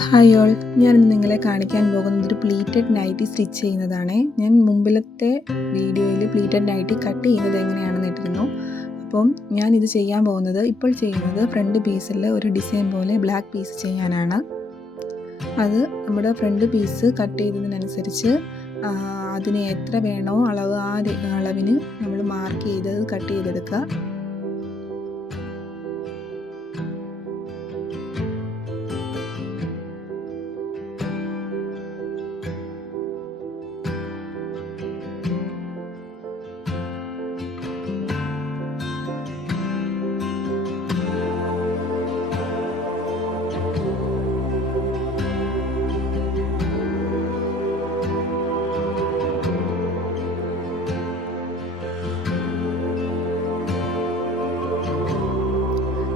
Hi all, ഞാനിന്ന് നിങ്ങളെ കാണിക്കാൻ പോകുന്നത് ഒരു പ്ലീറ്റഡ് നൈറ്റി സ്റ്റിച്ച് ചെയ്യുന്നതാണ്. ഞാൻ മുമ്പിലത്തെ വീഡിയോയിൽ പ്ലീറ്റഡ് നൈറ്റി കട്ട് ചെയ്യുന്നത് എങ്ങനെയാണെന്ന് ഇട്ടിരുന്നു. അപ്പം ഞാനിത് ചെയ്യാൻ പോകുന്നത് ഇപ്പോൾ ചെയ്യുന്നത് ഫ്രണ്ട് പീസിൽ ഒരു ഡിസൈൻ പോലെ ബ്ലാക്ക് പീസ് ചെയ്യാനാണ്. അത് നമ്മുടെ ഫ്രണ്ട് പീസ് കട്ട് ചെയ്തതിനനുസരിച്ച് അതിന് എത്ര വേണോ അളവ് ആ അളവിന് നമ്മൾ മാർക്ക് ചെയ്ത് കട്ട് ചെയ്തെടുക്കുക.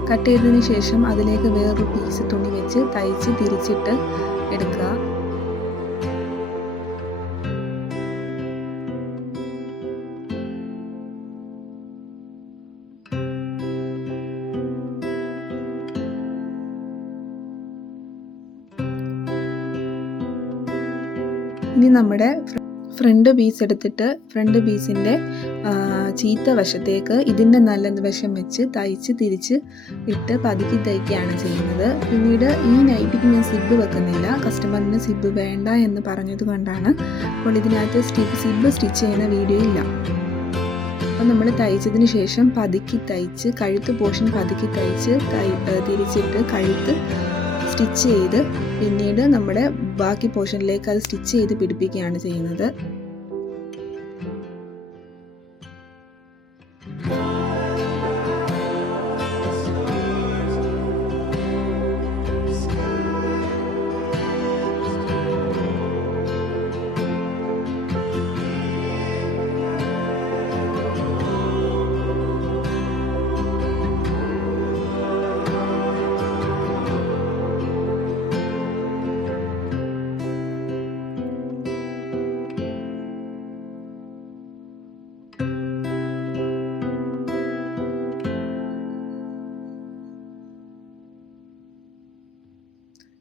കട്ട് ചെയ്തതിന് ശേഷം അതിലേക്ക് വേറൊരു പീസ് തുണി വെച്ച് തയ്ച്ച് തിരിച്ചിട്ട് എടുക്കുക. ഇനി നമ്മുടെ ഫ്രണ്ട് പീസ് എടുത്തിട്ട് ഫ്രണ്ട് പീസിൻ്റെ ചീത്ത വശത്തേക്ക് ഇതിൻ്റെ നല്ല വശം വെച്ച് തയ്ച്ച് തിരിച്ച് ഇട്ട് പതുക്കി തയ്ക്കുകയാണ് ചെയ്യുന്നത്. പിന്നീട് ഈ നൈറ്റിക്ക് ഞാൻ സിബ് വെക്കുന്നില്ല, കസ്റ്റമറിന് സിബ് വേണ്ട എന്ന് പറഞ്ഞത് കൊണ്ടാണ്. അപ്പോൾ ഇതിനകത്ത് സിബ് സ്റ്റിച്ച് ചെയ്യുന്ന വീഡിയോ ഇല്ല. അപ്പം നമ്മൾ തയ്ച്ചതിന് ശേഷം പതുക്കി തയ്ച്ച് കഴുത്ത് പോർഷൻ പതുക്കി തയ്ച്ച് തിരിച്ചിട്ട് കഴുത്ത് സ്റ്റിച്ച് ചെയ്ത് പിന്നീട് നമ്മുടെ ബാക്കി പോർഷനിലേക്ക് അത് സ്റ്റിച്ച് ചെയ്ത് പിടിപ്പിക്കുകയാണ് ചെയ്യുന്നത്.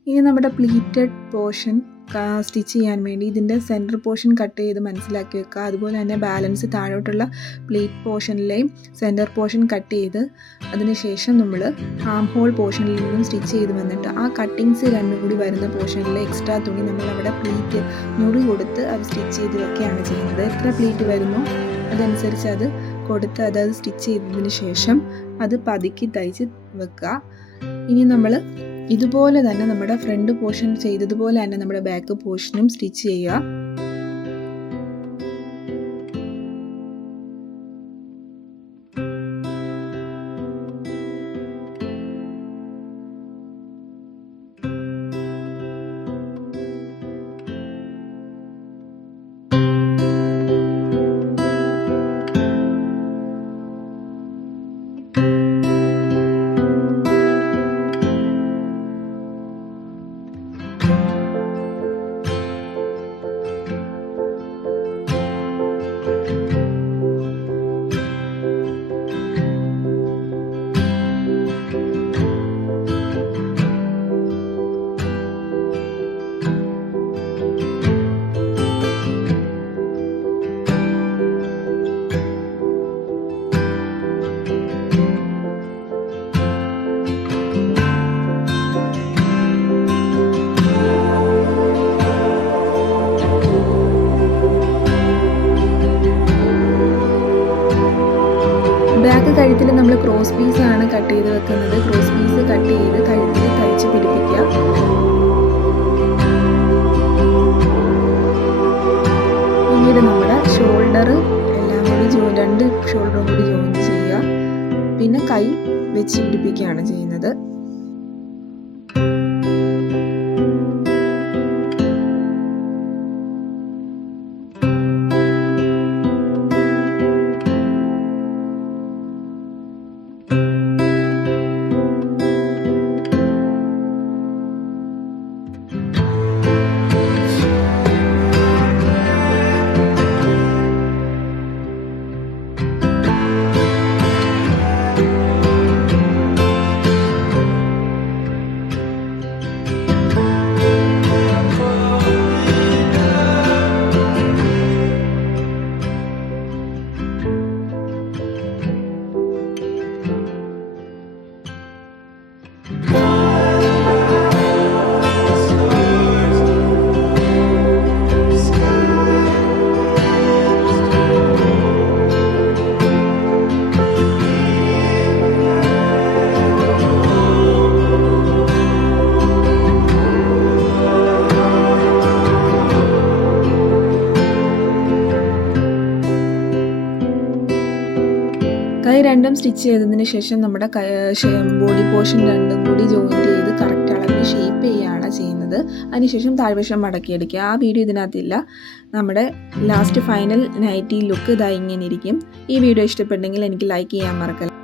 ഇനി നമ്മുടെ പ്ലീറ്റഡ് പോർഷൻ സ്റ്റിച്ച് ചെയ്യാൻ വേണ്ടി ഇതിൻ്റെ സെൻറ്റർ പോർഷൻ കട്ട് ചെയ്ത് മനസ്സിലാക്കി വെക്കുക. അതുപോലെ തന്നെ ബാലൻസ് താഴോട്ടുള്ള പ്ലീറ്റ് പോർഷനിലെയും സെൻറ്റർ പോർഷൻ കട്ട് ചെയ്ത് അതിനുശേഷം നമ്മൾ ആം ഹോൾ പോർഷനിൽ നിന്നും സ്റ്റിച്ച് ചെയ്ത് വന്നിട്ട് ആ കട്ടിങ്സ് രണ്ടും കൂടി വരുന്ന പോർഷനിലെ എക്സ്ട്രാ തുണി നമ്മൾ അവിടെ പ്ലീറ്റ് മുറി കൊടുത്ത് അത് സ്റ്റിച്ച് ചെയ്ത് വെക്കുകയാണ് ചെയ്യുന്നത്. എത്ര പ്ലീറ്റ് വരുന്നോ അതനുസരിച്ച് അത് കൊടുത്ത് അതത് സ്റ്റിച്ച് ചെയ്തതിന് ശേഷം അത് പതുക്കി തയ്ച്ച് വെക്കുക. ഇനി നമ്മൾ ഇതുപോലെ തന്നെ നമ്മുടെ ഫ്രണ്ട് പോർഷൻ ചെയ്തതുപോലെ തന്നെ നമ്മുടെ ബാക്ക് പോർഷനും സ്റ്റിച്ച് ചെയ്യുക. ബാക്ക് കഴുത്തിൽ നമ്മൾ ക്രോസ് പീസാണ് കട്ട് ചെയ്ത് വെക്കുന്നത്. ക്രോസ് പീസ് കട്ട് ചെയ്ത് കഴുത്തിൽ തയ്ച്ച് പിടിപ്പിക്കുക. പിന്നീട് നമ്മുടെ ഷോൾഡർ എല്ലാം കൂടി രണ്ട് ഷോൾഡറും കൂടി ജോയിൻ ചെയ്യുക. പിന്നെ കൈ വെച്ച് പിടിപ്പിക്കുകയാണ് ചെയ്യുന്നത്. സ്റ്റിച്ച് ചെയ്തതിന് ശേഷം നമ്മുടെ ബോഡി പോർഷൻ രണ്ടും കൂടി ജോയിൻറ്റ് ചെയ്ത് കറക്റ്റ് അളവിൽ ഷേപ്പ് ചെയ്യുകയാണ് ചെയ്യുന്നത്. അതിനുശേഷം താഴ്വശം മടക്കിയെടുക്കുക. ആ വീഡിയോ ഇതിനകത്തില്ല. നമ്മുടെ ലാസ്റ്റ് ഫൈനൽ നൈറ്റി ലുക്ക് ഇതാ ഇങ്ങനെ ഇരിക്കും. ഈ വീഡിയോ ഇഷ്ടപ്പെട്ടെങ്കിൽ എനിക്ക് ലൈക്ക് ചെയ്യാൻ മറക്കല്ല.